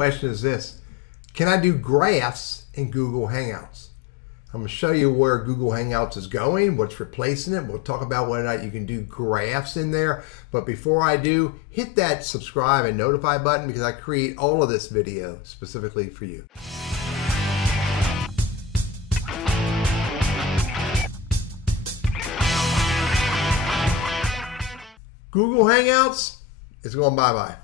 question is this: can I do graphs in Google Hangouts? I'm going to show you where Google Hangouts is going, what's replacing it. We'll talk about whether or not you can do graphs in there. But before I do, hit that subscribe and notify button because I create all of this video specifically for you. Google Hangouts is going bye-bye.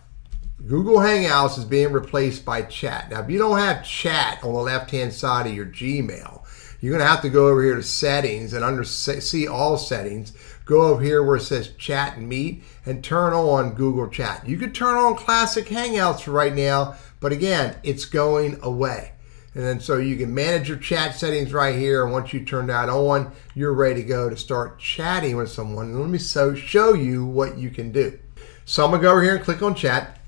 Google Hangouts is being replaced by chat. Now, if you don't have chat on the left-hand side of your Gmail, you're going to have to go over here to settings and under see all settings, go over here where it says chat and meet and turn on Google Chat. You could turn on classic Hangouts for right now, but again, it's going away. And then so you can manage your chat settings right here. And once you turn that on, you're ready to go to start chatting with someone. And let me show you what you can do. So I'm going to go over here and click on chat,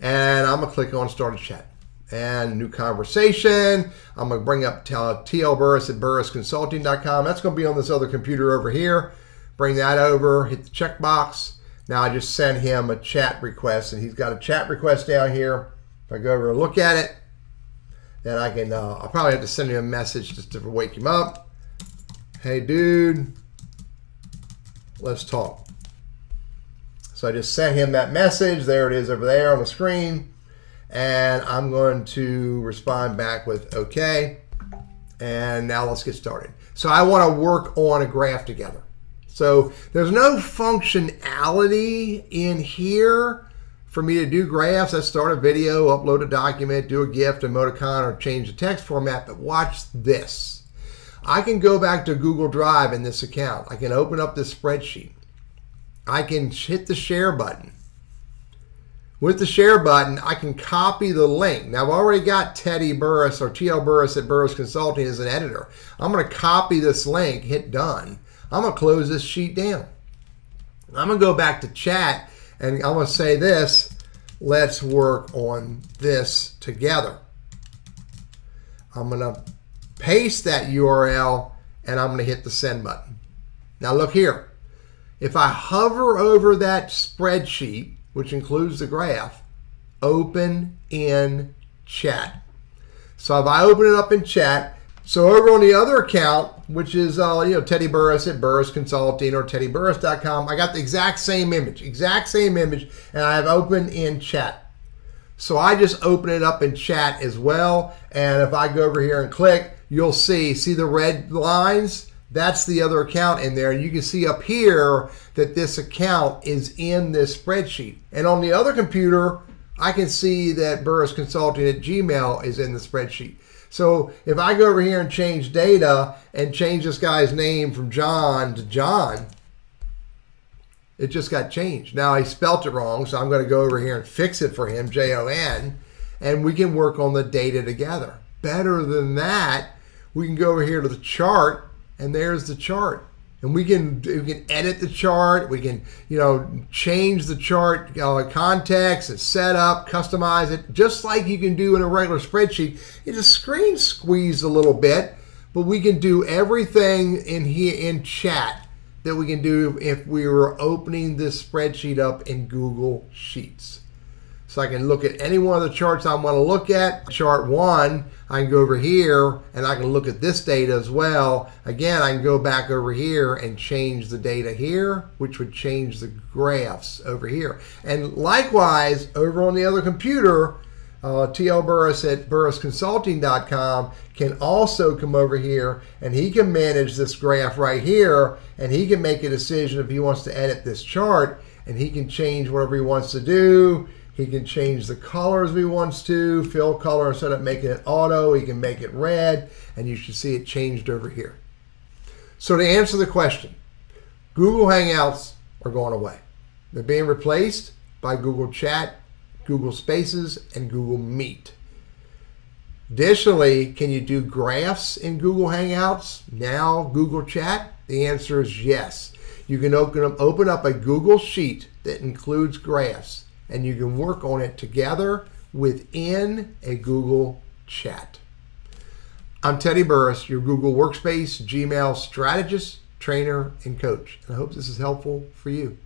and I'm going to click on start a chat. And new conversation. I'm going to bring up TL Burris at burrisconsulting.com. That's going to be on this other computer over here. Bring that over, hit the checkbox. Now I just sent him a chat request, and he's got a chat request down here. If I go over and look at it, then I can, I'll probably have to send him a message just to wake him up. Hey dude, let's talk. So I just sent him that message. There it is over there on the screen. And I'm going to respond back with okay. And now let's get started. So I want to work on a graph together. So there's no functionality in here for me to do graphs. I start a video, upload a document, do a GIF, emoticon, or change the text format. But watch this. I can go back to Google Drive in this account. I can open up this spreadsheet. I can hit the share button. With the share button, I can copy the link. Now, I've already got Teddy Burris or TL Burris at Burris Consulting as an editor. I'm going to copy this link, hit done. I'm going to close this sheet down. I'm going to go back to chat, and I'm going to say this: let's work on this together. I'm going to paste that URL, and I'm going to hit the send button. Now, look here. If I hover over that spreadsheet, which includes the graph, open in chat. So if I open it up in chat, so over on the other account, which is Teddy Burris at Burris Consulting or teddyburris.com, I got the exact same image, and I have open in chat. So I just open it up in chat as well, and if I go over here and click, you'll see the red lines? That's the other account in there. You can see up here that this account is in this spreadsheet. And on the other computer, I can see that Burris Consulting at Gmail is in the spreadsheet. So if I go over here and change data and change this guy's name from John to John, it just got changed. Now I spelt it wrong, so I'm going to go over here and fix it for him, J-O-N, and we can work on the data together. Better than that, we can go over here to the chart, and there's the chart, and we can edit the chart. We can change the chart context and set up, customize it, just like you can do in a regular spreadsheet. It's a screen squeezed a little bit, but we can do everything in here in chat that we can do if we were opening this spreadsheet up in Google Sheets. So I can look at any one of the charts I want to look at. Chart 1, I can go over here and I can look at this data as well. Again, I can go back over here and change the data here, which would change the graphs over here. And likewise, over on the other computer, TL Burris at burrisconsulting.com can also come over here and he can manage this graph right here, and he can make a decision if he wants to edit this chart, and he can change whatever he wants to do. He can change the colors if he wants to, fill color instead of making it auto. He can make it red, and you should see it changed over here. So to answer the question, Google Hangouts are going away. They're being replaced by Google Chat, Google Spaces, and Google Meet. Additionally, can you do graphs in Google Hangouts now, Google Chat? The answer is yes. You can open up a Google Sheet that includes graphs, and you can work on it together within a Google Chat. I'm Teddy Burris, your Google Workspace Gmail strategist, trainer, and coach. And I hope this is helpful for you.